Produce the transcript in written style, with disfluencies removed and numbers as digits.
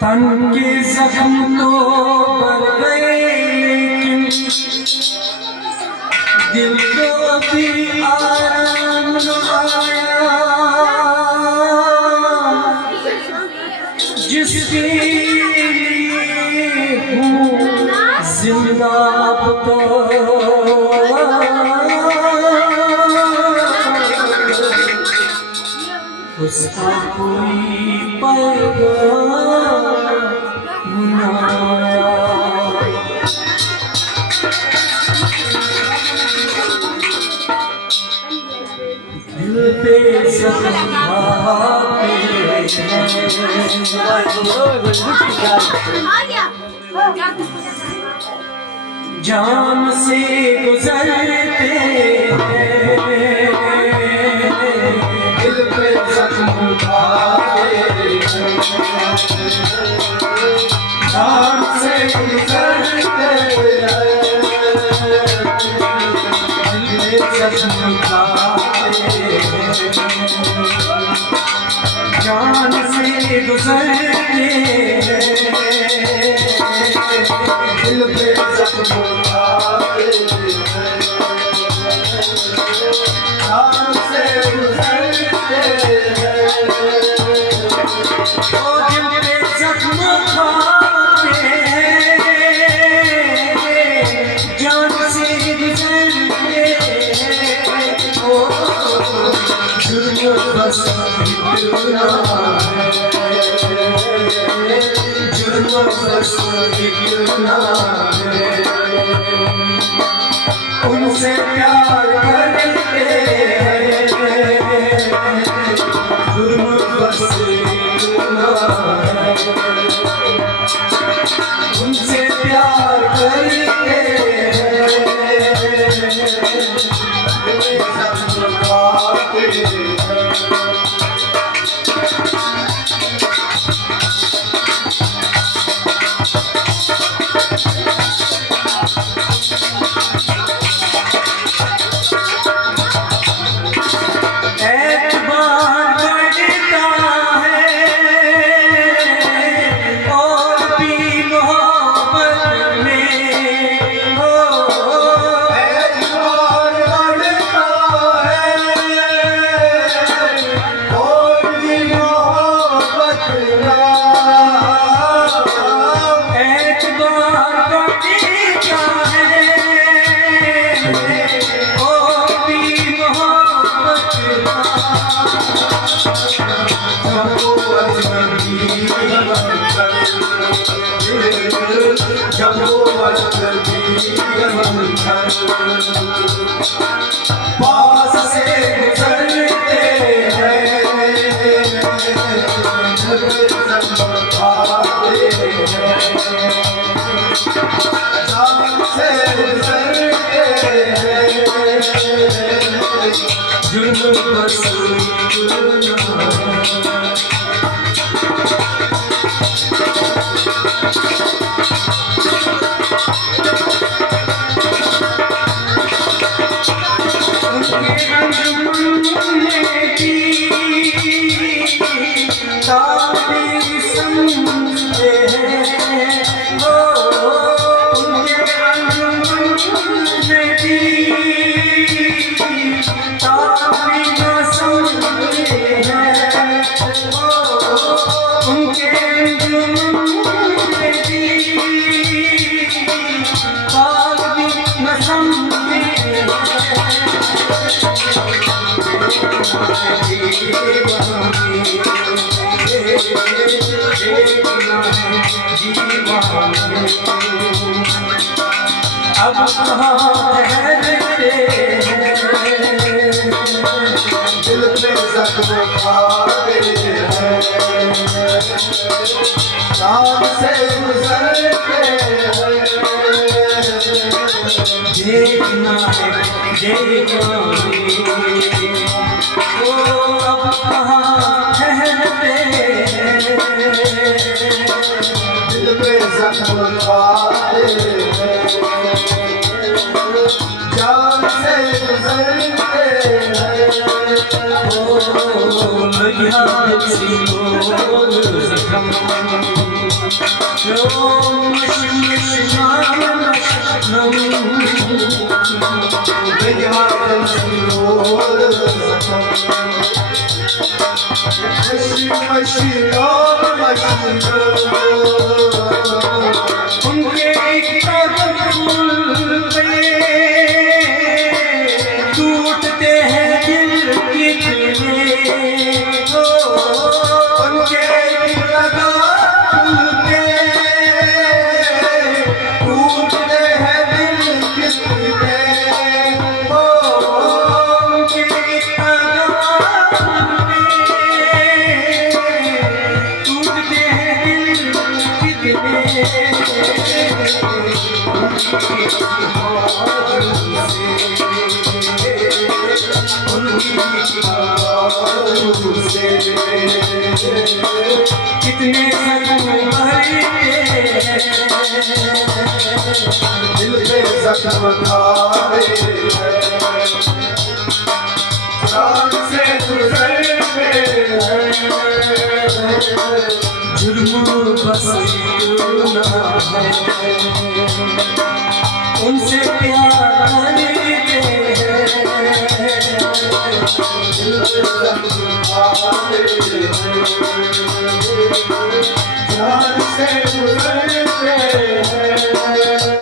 तन के जख्म तो भर गए लेकिन दिल को भी आराम न आया। जिसके लिए हूँ जिंदा अब तो उसका कोई पैगाम न आया। दिल पे ज़ख्म खाते जान से गुजरते दिल पे ज़ख्म खाते जान से गुजरते दिल पे ज़ख्म खाते जान से गुजरते दिल पे ज़ख्म खाते जान से गुजरते ओ दिल पे ज़ख्म खाते जान से गुजरते ओ जुर्म बस इतना है जुर्म बस इतना है उनसे प्यार करते हैं जुर्म बस इतना है उनसे प्यार करते पास से गुजरते हैं खाते हैं जान से गुजरते हैं जुर्म बस अब कहाँ ठहरते हैं दिल पे ज़ख्म खाते हैं जान से गुजरते हैं देखना है देखना ओ अब कहाँ ठहरते हैं दिल पे ज़ख्म खाते हैं जान से गुजरते हैं ओ लगा सी ज़ख्म उनके कदम पे टूटते हैं दिल कितने हो, उनके कदम पे टूटते हैं दिल कितने हो, उनके कदम पे टूटते हैं दिल कितने। कितने दिल पे जख्म खाए प्राण से गुजरे जुर्म बस इतना है, उनसे प्यार करते हैं।